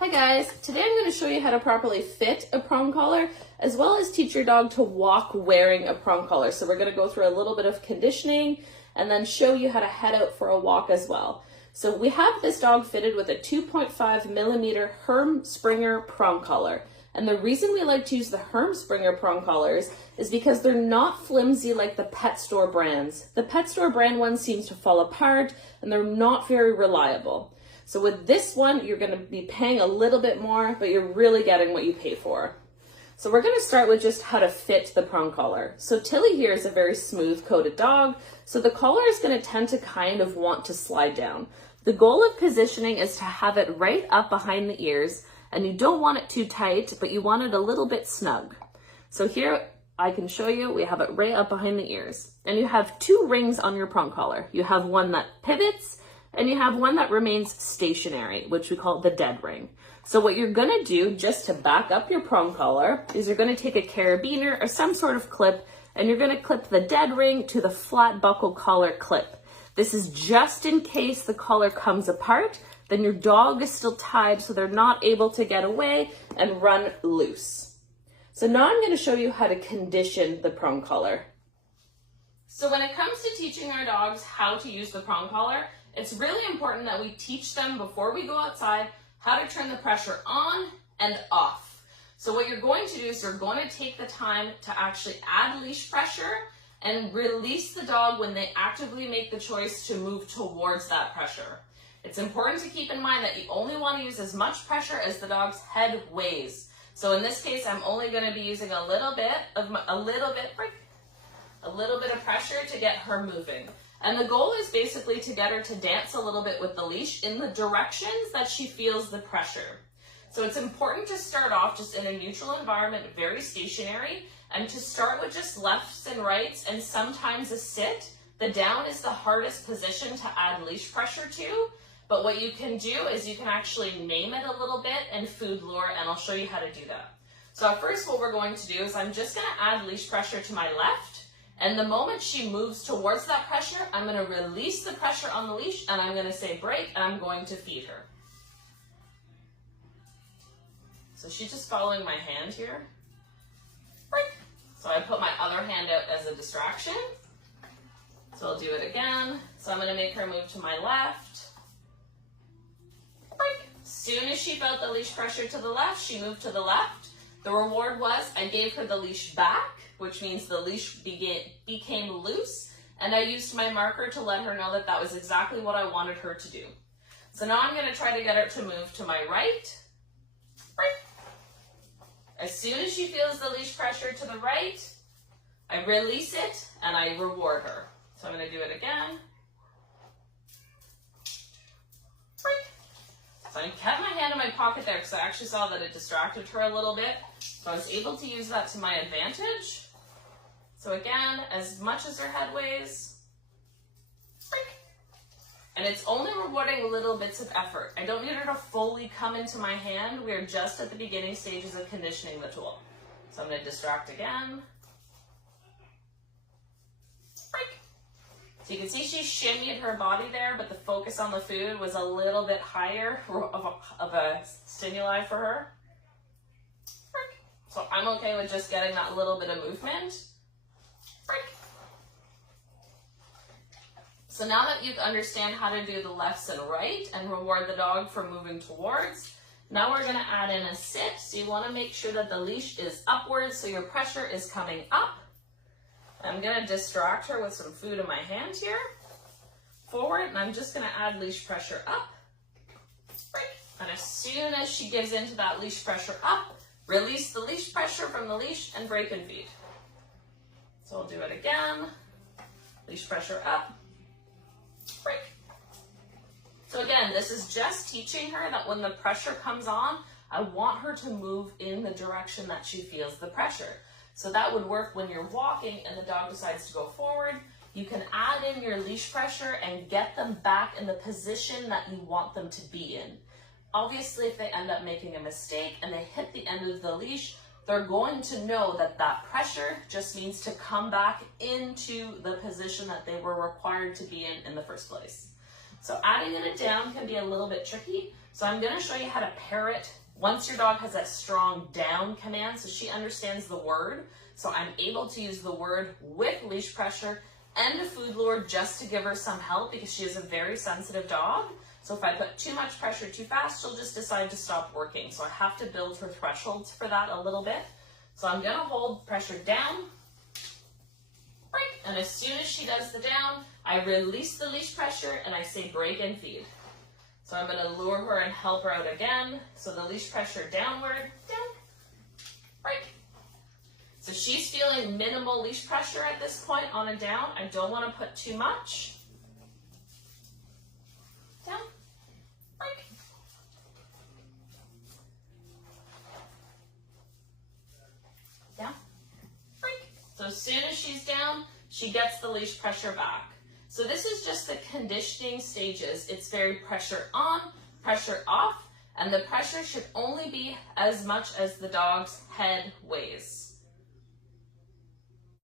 Hi guys, today I'm going to show you how to properly fit a prong collar as well as teach your dog to walk wearing a prong collar. So we're going to go through a little bit of conditioning and then show you how to head out for a walk as well. So we have this dog fitted with a 2.5 millimeter Herm Sprenger prong collar. And the reason we like to use the Herm Sprenger prong collars is because they're not flimsy like the pet store brands. The pet store brand one seems to fall apart and they're not very reliable. So with this one, you're going to be paying a little bit more, but you're really getting what you pay for. So we're going to start with just how to fit the prong collar. So Tilly here is a very smooth coated dog, so the collar is going to tend to kind of want to slide down. The goal of positioning is to have it right up behind the ears, and you don't want it too tight, but you want it a little bit snug. So here I can show you, we have it right up behind the ears. And you have two rings on your prong collar. You have one that pivots, and you have one that remains stationary, which we call the dead ring. So what you're gonna do just to back up your prong collar is you're gonna take a carabiner or some sort of clip, and you're gonna clip the dead ring to the flat buckle collar clip. This is just in case the collar comes apart, then your dog is still tied so they're not able to get away and run loose. So now I'm gonna show you how to condition the prong collar. So when it comes to teaching our dogs how to use the prong collar, it's really important that we teach them before we go outside how to turn the pressure on and off. So what you're going to do is you're going to take the time to actually add leash pressure and release the dog when they actively make the choice to move towards that pressure. It's important to keep in mind that you only want to use as much pressure as the dog's head weighs. So in this case, I'm only going to be using a little bit of pressure to get her moving. And the goal is basically to get her to dance a little bit with the leash in the directions that she feels the pressure. So it's important to start off just in a neutral environment, very stationary, and to start with just lefts and rights and sometimes a sit. The down is the hardest position to add leash pressure to, but what you can do is you can actually name it a little bit and food lure, and I'll show you how to do that. So at first what we're going to do is I'm just going to add leash pressure to my left. And the moment she moves towards that pressure, I'm going to release the pressure on the leash and I'm going to say break and I'm going to feed her. So she's just following my hand here. Break. So I put my other hand out as a distraction. So I'll do it again. So I'm going to make her move to my left. Break. As soon as she felt the leash pressure to the left, she moved to the left. The reward was I gave her the leash back, which means the leash became loose, and I used my marker to let her know that that was exactly what I wanted her to do. So now I'm going to try to get her to move to my right. Break. As soon as she feels the leash pressure to the right, I release it and I reward her. So I'm going to do it again. Break. So I kept my hand in my pocket there because I actually saw that it distracted her a little bit. So I was able to use that to my advantage. So again, as much as her head weighs, and it's only rewarding little bits of effort. I don't need her to fully come into my hand. We are just at the beginning stages of conditioning the tool. So I'm going to distract again. So you can see she shimmied her body there, but the focus on the food was a little bit higher of a stimuli for her. So I'm okay with just getting that little bit of movement. So now that you understand how to do the lefts and right and reward the dog for moving towards, now we're going to add in a sit. So you want to make sure that the leash is upwards so your pressure is coming up. I'm going to distract her with some food in my hand here. Forward, and I'm just going to add leash pressure up. And as soon as she gives into that leash pressure up, release the leash pressure from the leash and break and feed. So I'll do it again. Leash pressure up. Break. So again, this is just teaching her that when the pressure comes on, I want her to move in the direction that she feels the pressure. So that would work when you're walking and the dog decides to go forward. You can add in your leash pressure and get them back in the position that you want them to be in. Obviously, if they end up making a mistake and they hit the end of the leash, they're going to know that that pressure just means to come back into the position that they were required to be in the first place. So adding in a down can be a little bit tricky. So I'm gonna show you how to pair it once your dog has that strong down command, so she understands the word. So I'm able to use the word with leash pressure and a food lure just to give her some help because she is a very sensitive dog. So if I put too much pressure too fast, she'll just decide to stop working. So I have to build her thresholds for that a little bit. So I'm gonna hold pressure down, break, and as soon as she does the down, I release the leash pressure and I say break and feed. So I'm gonna lure her and help her out again. So the leash pressure downward, down, break. So she's feeling minimal leash pressure at this point on a down. I don't wanna put too much. Down, break. Down, break. So as soon as she's down, she gets the leash pressure back. So this is just the conditioning stages. It's very pressure on, pressure off, and the pressure should only be as much as the dog's head weighs.